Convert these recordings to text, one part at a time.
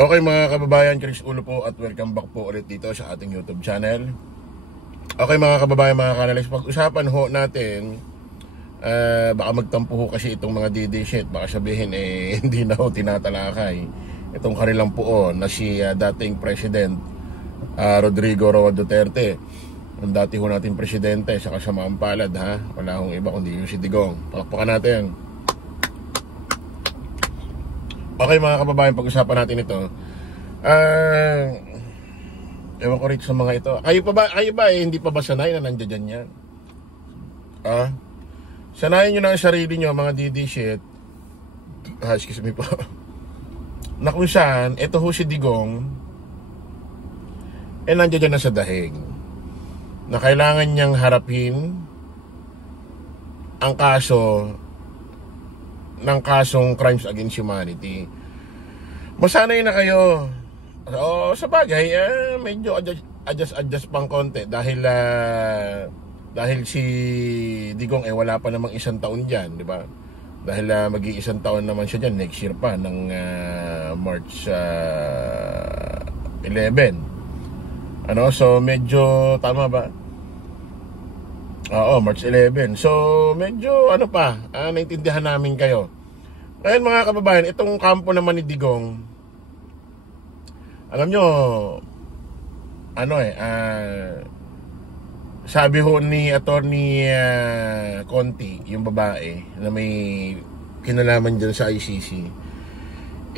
Okay mga kababayan, Chris Ulo po at welcome back po ulit dito sa ating YouTube channel. Okay mga kababayan, mga kanalis, pag-usapan ho natin, baka magtampo ho kasi itong mga DD shit, baka sabihin hindi na ho tinatalakay itong kanilang puon na si dating President Rodrigo Roa Duterte. Ang dati ho natin presidente sa kasamaang palad, ha, wala hong iba kundi yung si Digong. Palakpakan natin. Okay mga kababayan, pag-usapan natin ito. Ewan ko rin sa mga ito. Kayo ba hindi pa ba sanay na nandiyan yan? Sanayin nyo na ang sarili nyo, mga DD shit. Excuse me po. Na kung saan, ito ho si Digong, nandiyan na sa dahig. Na kailangan niyang harapin ang kaso ng kasong crimes against humanity. Masanay na kayo. Sa bagay, medyo adjust pang konti dahil si Digong wala pa namang isang taon diyan, di ba? Dahil mag-iisang taon naman siya diyan next year pa ng March 11. So medyo tama ba? Oo, March 11. So, medyo naintindihan namin kayo. Ngayon mga kababayan, itong kampo naman ni Digong, alam nyo, sabi ho ni Attorney Conti, yung babae, na may kinalaman dyan sa ICC,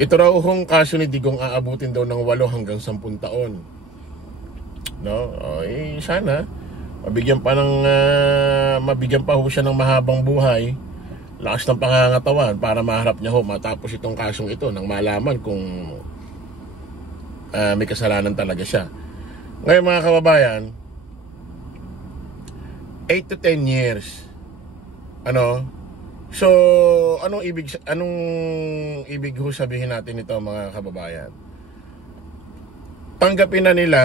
ito raw hong kaso ni Digong aabutin daw ng 8 hanggang 10 taon. No? Sana mabigyan pa ho siya ng mahabang buhay, lakas ng pangangatawan para maharap niya ho matapos itong kasong ito nang malaman kung may kasalanan talaga siya. Ngayon mga kababayan, 8 to 10 years. So anong ibig ho sabihin natin ito mga kababayan? Tanggapin na nila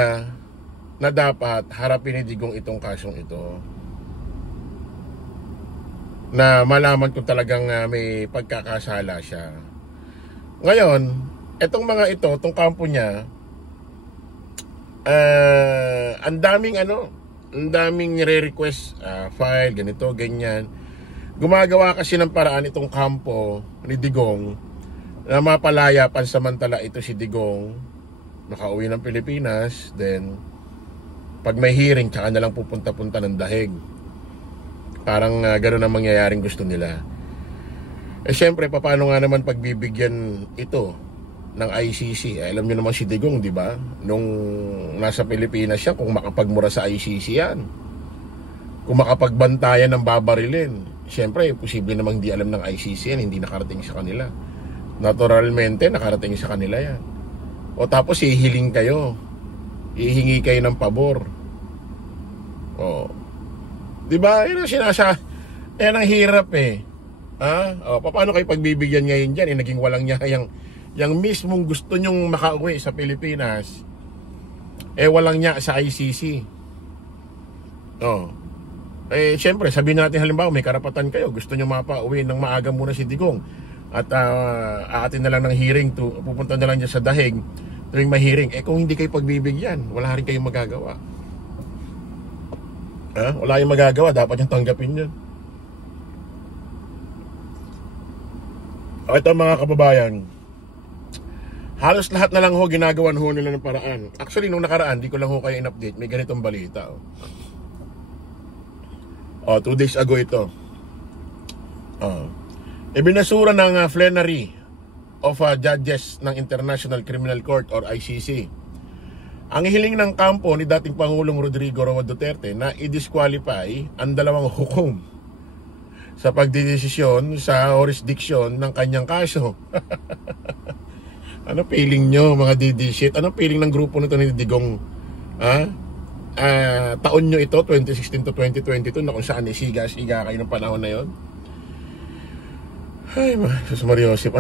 na dapat harapin ni Digong itong kasong ito, na malaman kung talagang may pagkakasala siya. Ngayon, itong mga ito, itong kampo niya, ang daming nire-request file, ganito, ganyan. Gumagawa kasi ng paraan itong kampo ni Digong na mapalaya pansamantala ito si Digong nakauwi ng Pilipinas, then pag may hearing, tsaka na lang pupunta-punta ng dahig. Parang gano'n ang mangyayaring gusto nila. Siyempre, paano nga naman pagbibigyan ito ng ICC? Alam niyo naman si Digong, di ba? Nung nasa Pilipinas siya, kung makapagmura sa ICC yan, kung makapagbantayan ng babarilin, siyempre, posible namang di alam ng ICC yan, hindi nakarating sa kanila. Naturalmente, nakarating sa kanila yan. O tapos, hihiling kayo. Ihingi kayo ng pabor. Di ba? Yan ang hirap paano kayo pagbibigyan ngayon dyan? Naging walang niya yung mismong gusto nyong makauwi sa Pilipinas, walang niya sa ICC. Siyempre, sabihin natin halimbawa may karapatan kayo, gusto nyo mapauwi ng maaga muna si Digong at aatin na lang ng hearing, pupunta na lang dyan sa dahig tuwing may hearing. Kung hindi kayo pagbibigyan, wala rin kayong magagawa. Wala yung magagawa, dapat yung tanggapin yun. Ito mga kababayan, halos lahat na lang ho ginagawan ho nila ng paraan. Actually, nung nakaraan, di ko lang ho kayo in-update, may ganitong balita. 2 days ago ito. Ibinasura ng plenary of judges ng International Criminal Court or ICC ang hiling ng kampo ni dating Pangulong Rodrigo Roa Duterte na i-disqualify ang 2 hukom sa pagdedesisyon sa jurisdiction ng kanyang kaso. Ano feeling nyo mga DD shit? Ano feeling ng grupo nito ni Digong? Taon nyo ito, 2016 to 2022, na kung saan isiga-siga kayo ng panahon na yon. Ay, Jesus Maria Joseph,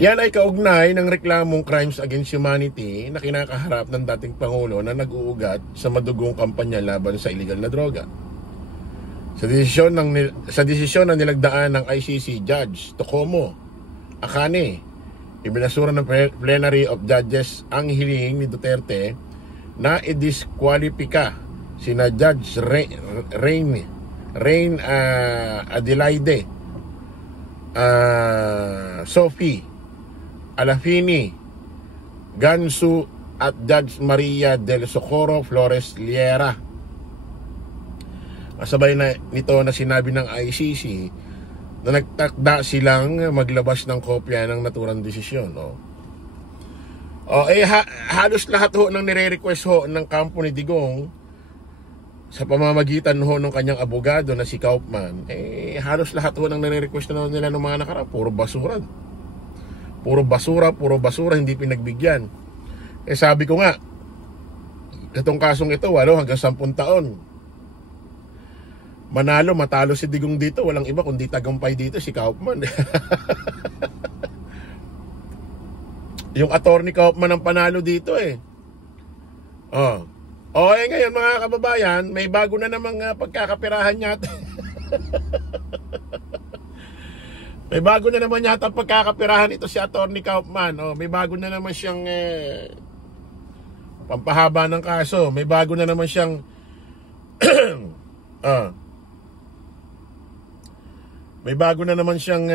yan ay kaugnay ng reklamong crimes against humanity na kinakaharap ng dating Pangulo na nag-uugat sa madugong kampanya laban sa illegal na droga. Sa desisyon na nilagdaan ng ICC Judge Tokomo Akane, Ibinasura ng plenary of judges ang hiling ni Duterte na i-disqualifika sina Judge Rain Adelaide, Sophie Alafini Gansu at Judge Maria del Socorro Flores Liera. Kasabay na nito na sinabi ng ICC na nagtakda silang maglabas ng kopya ng naturang desisyon. Halos lahat ho ng nire-request ho ng kampo ni Digong sa pamamagitan ho ng kanyang abogado na si Kaufman, halos lahat ho ng nire-request na nila ng mga nakaraan, puro basura. Puro basura, hindi pinagbigyan. Sabi ko nga, itong kasong ito, 8 hanggang 10 taon. Matalo si Digong dito, walang iba kundi tagumpay dito si Kaufman. Yung attorney Kaufman ang panalo dito ngayon mga kababayan, may bago na namang pagkakapirahan yata. May bago na naman yata pagkakapirahan ito si attorney Kaufman. May bago na naman siyang pampahaba ng kaso. May bago na naman siyang may bago na naman siyang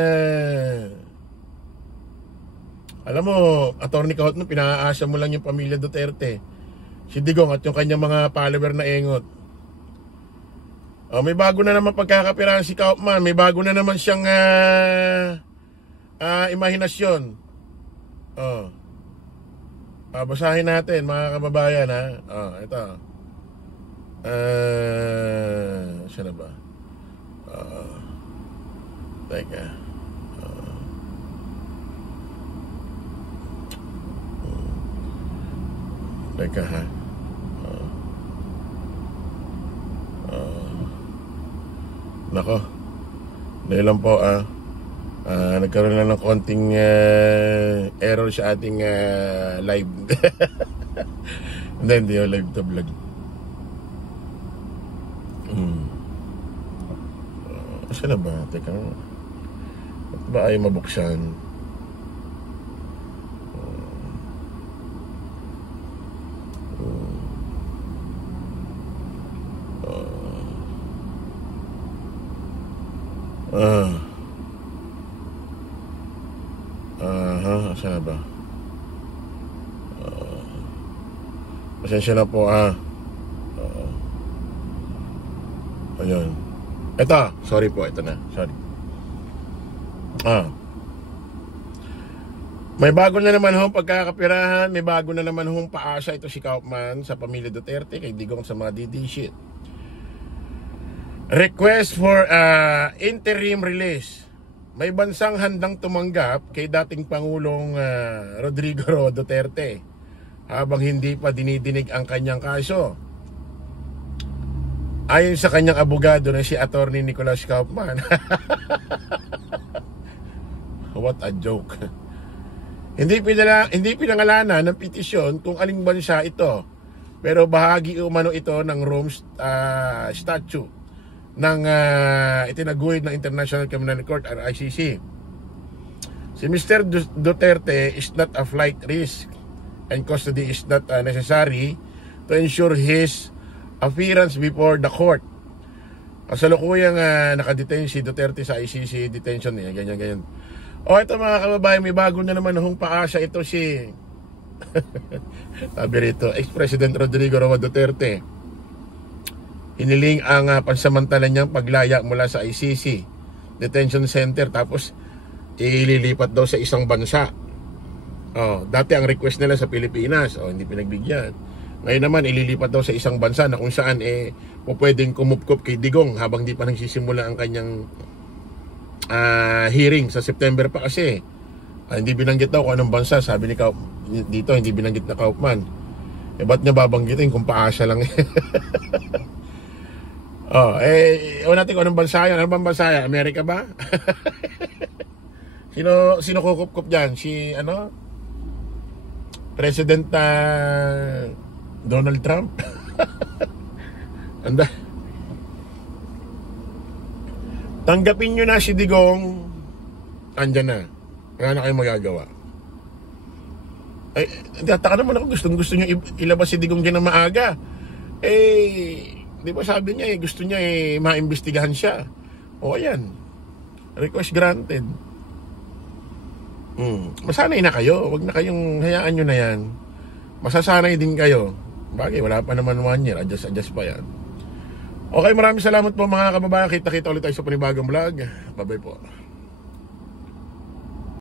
alam mo, attorney Kaufman, pinaasa mo lang yung pamilya Duterte, si Digong at yung kanyang mga follower na engot. May bago na naman pagkakapirahan si Kaufman. May bago na naman siyang imahinasyon. Basahin natin mga kababayan ito. Saan na ba? Teka. Teka ha. Nako. Dahil lang po nagkaroon lang ng konting error sa ating live. Hindi yung live to vlog. Saan na ba? Teka. Ba't ba ay mabuksan? Saan na ba? Pasensya na po ayun. Ito, sorry po, ito na. Sorry. May bago na naman hong pagkakapirahan, may bago na naman hong paasa ito si Kaufman sa pamilya Duterte kay Digong sa mga DD shit. Request for interim release. May bansang handang tumanggap kay dating Pangulong Rodrigo Duterte habang hindi pa dinidinig ang kanyang kaso. Ayon sa kanyang abogado na si Attorney Nicolas Kaufman. What a joke. Hindi pinangalanan ng petisyon kung aling bansa ito, pero bahagi umano ito ng Rome Statute ng itinaguhid ng International Criminal Court or ICC. Si Mr. Duterte is not a flight risk and custody is not necessary to ensure his appearance before the court. Kasalukuyang nakadetain si Duterte sa ICC detention niya, ganyan. Ito mga kababayan, may bago na naman hong paasa ito si sabi rito, ex-President Rodrigo Roa Duterte. Hiniling ang pansamantala niyang paglaya mula sa ICC detention center, tapos ililipat daw sa isang bansa. Dati ang request nila sa Pilipinas, hindi pinagbigyan. Ngayon naman ililipat daw sa isang bansa na kung saan pwedeng kumupkup kay Digong habang di pa nagsisimula ang kanyang hearing sa September pa kasi. Hindi binanggit daw kung anong bansa, sabi ni dito, hindi binanggit na Kaufman. Ba't niya babanggitin kung paasa lang? Ewan natin kung anong bansa yan. Ano bang bansa yan? Amerika ba? Sino kukup-kup dyan? Si President Donald Trump? Anda. Tanggapin nyo na si Digong. Andyan na. Wala na kayong magagawa. Ay, tataka naman ako, gusto niyo ilabas si Digong dyan ng maaga. Di ba sabi niya gusto niya maimbestigahan siya. O ayan, request granted. Masanay na kayo, wag na kayong, hayaan nyo na yan. Masasanay din kayo. Bagay, wala pa naman 1 year, adjust pa yan. Okay, maraming salamat po mga kababayan. Kita-kita ulit tayo sa panibagong vlog. Bye-bye po.